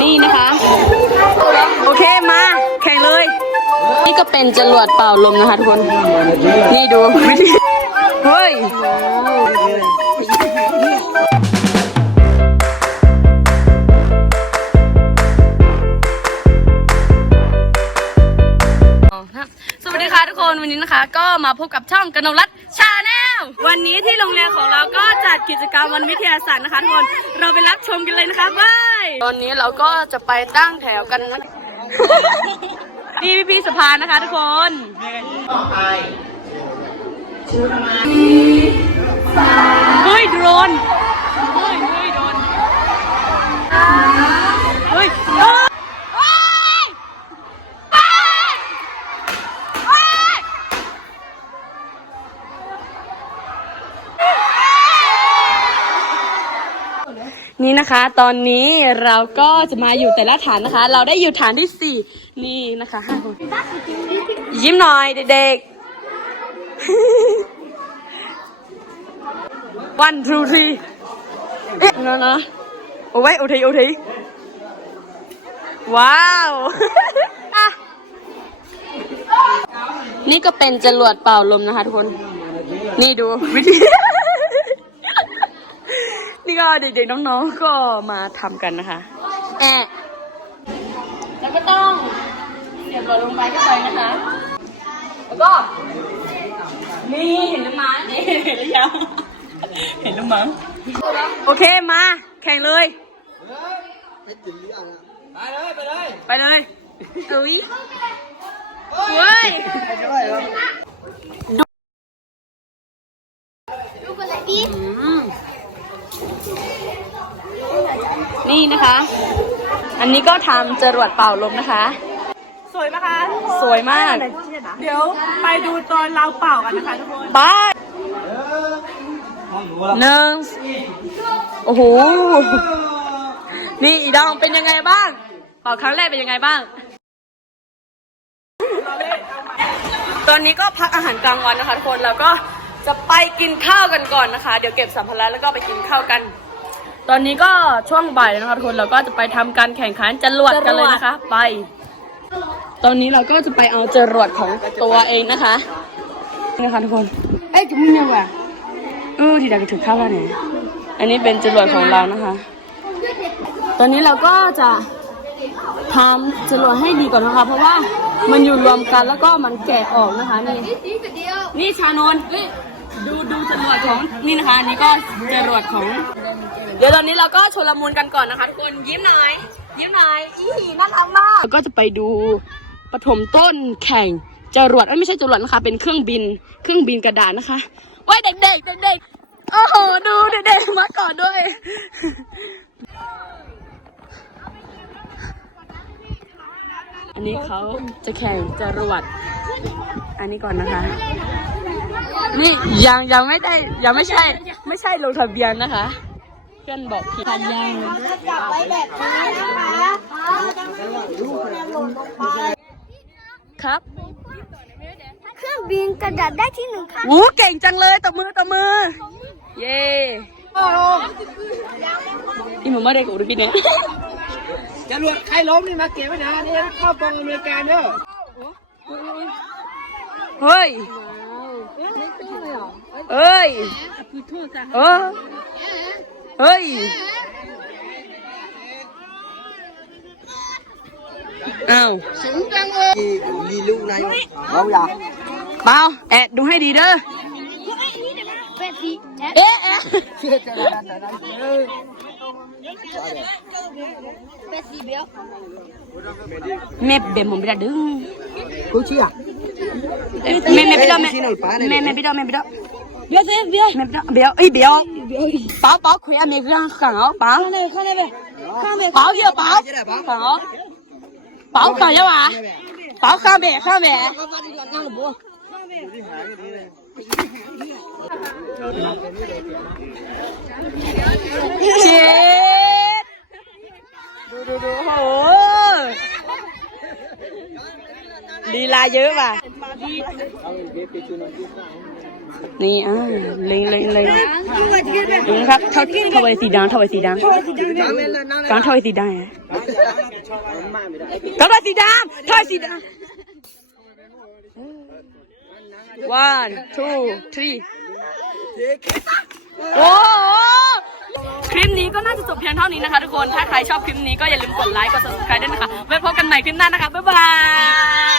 นี่นะคะ โอเคมา แข่งเลย นี่ก็เป็นจรวดเป่าลมนะคะทุกคน นี่ดูวิธีเฮ้ยสวัสดีค่ะทุกคนวันนี้นะคะ ก็มาพบกับช่องกนกรัตน์ชาแนล วันนี้ที่โรงเรียนของเราก็จัดกิจกรรมวันวิทยาศาสตร์นะคะทุกคนเราไปรับชมกันเลยนะคะบายตอนนี้เราก็จะไปตั้งแถวกันนะนี่พี่ๆสะพานนะคะทุกคนเฮ้ยโดรน นี่นะคะ ตอนนี้เราก็จะมาอยู่แต่ละฐานนะคะ เราได้อยู่ฐานที่สี่นี่นะคะห้าคนยิ้มหน่อยเด็กๆ one two three นะนะโอ้ยโอทีโอทีว้าวนี่ก็เป็นจรวดเป่าลมนะคะทุกคน นี่ดูวิธี นี่ก็เด็กๆน้องๆก็มาทำกันนะคะ แอะแล้วก็ต้องเสียบหลอดลงไปเข้าไปนะคะ แล้วก็ นี่เห็นหรือมั้งนี่เห็นหรือยังเห็นหรือมั้งโอเคมา แข่งเลยไปเลยไปเลย ไปเลยอุ้ยเฮ้ย นี่นะคะ อันนี้ก็ทำจรวดเป่าลมนะคะ สวยนะคะสวยมาก เดี๋ยวไปดูตอนเราเป่ากันนะคะทุกคนบายหนึ่งโอ้โห นี่อีดองเป็นยังไงบ้าง เป่าครั้งแรกเป็นยังไงบ้าง ตอนนี้ก็พักอาหารกลางวันนะคะทุกคน แล้วก็จะไปกินข้าวกันก่อนนะคะ เดี๋ยวเก็บสัมภาระแล้วก็ไปกินข้าวกัน ตอนนี้ก็ช่วงบ่ายแล้วนะคะทุกคนเราก็จะไปทำการแข่งขันจรวดกันเลยนะคะ ไป ตอนนี้เราก็จะไปเอาจรวดของตัวเองนะคะนี่นะคะทุกคน เอ้ยจุ๊บเนี่ยว่ะเออทีเดียวก็ถึงข้าวแล้วเนี่ยอันนี้เป็นจรวดของเรานะคะ ตอนนี้เราก็จะทำจรวดให้ดีก่อนนะคะ เพราะว่ามันอยู่รวมกันแล้วก็มันแกะออกนะคะนี่นี่ชานนท์เอ้ยดูดูจรวดของนี่นะคะอันนี่ก็จรวดของ เดี๋ยวตอนนี้เราก็ชลมุนกันก่อนนะคะทุกคนยิ้มหน่อย ยิ้มหน่อยอีน่ารักมากแล้วก็จะไปดูปฐมต้นแข่งจรวดไม่ใช่จรวดนะคะ เป็นเครื่องบินเครื่องบินกระดาษนะคะว้ายเด็กๆเด็กๆโอ้โหดูเด็กๆมาก่อนด้วยอันนี้เขาจะแข่งจรวดอันนี้ก่อนนะคะ นี่ยังยังไม่ได้ยังไม่ใช่ ไม่ใช่ลงทะเบียนนะคะ เพื่อนบอกผิดยังจับไว้แบบนี้นะคะจะไม่มีลูกหล่นลงไปครับ เครื่องบินกระดาษได้ที่หนึ่งค่ะวู้เก่งจังเลยตบมือตบมือ เย้อีหมูมาเด็กอุรุกินเนี่ยจรวดใครล้มนี่มาเก็บไว้นะนี่เข้ากองอำนวยการเด้อเฮ้ยเฮ้ยเออเฮ้ยอ้าวลีลูกนายเอาอย่าเปล่าแอะดูให้ดีเด้อเอ๊ะเอ๊ะแม่เบมผมไม่ได้ดึงกูเชี่ยแม่แม่ไปดอแม่แม่แม่ไปดอแม่ไปดอ เบี้ยสิเบี้ยแม่ไปดอเบี้ยเอ้ยเบี้ยเปล่าเปล่าคุยอะแม่ก็ขังเอาเปล่าข้างในข้างในไปข้างในเปล่าเยอะเปล่าขังเอาเปล่าขังเยอะวะเปล่าข้างแม่ข้างแม่เจ็ดดูดูดูโอ้โหลีลาเยอะว่ะนี่อ่าเล็งเล็งเล็งดูนะครับเท่าเท่าไว้สีดำเท่าไว้สีดำการเท่าไว้สีดำไงเท่าไว้สีดำเท่าไว้สีดำ one two three โอ้คลิปนี้ก็น่าจะจบเพียงเท่านี้นะคะทุกคน ถ้าใครชอบคลิปนี้ก็อย่าลืมกดไลค์ กด subscribe ด้วยนะคะ ไว้พบกันใหม่คลิปหน้านะคะ บ๊ายบาย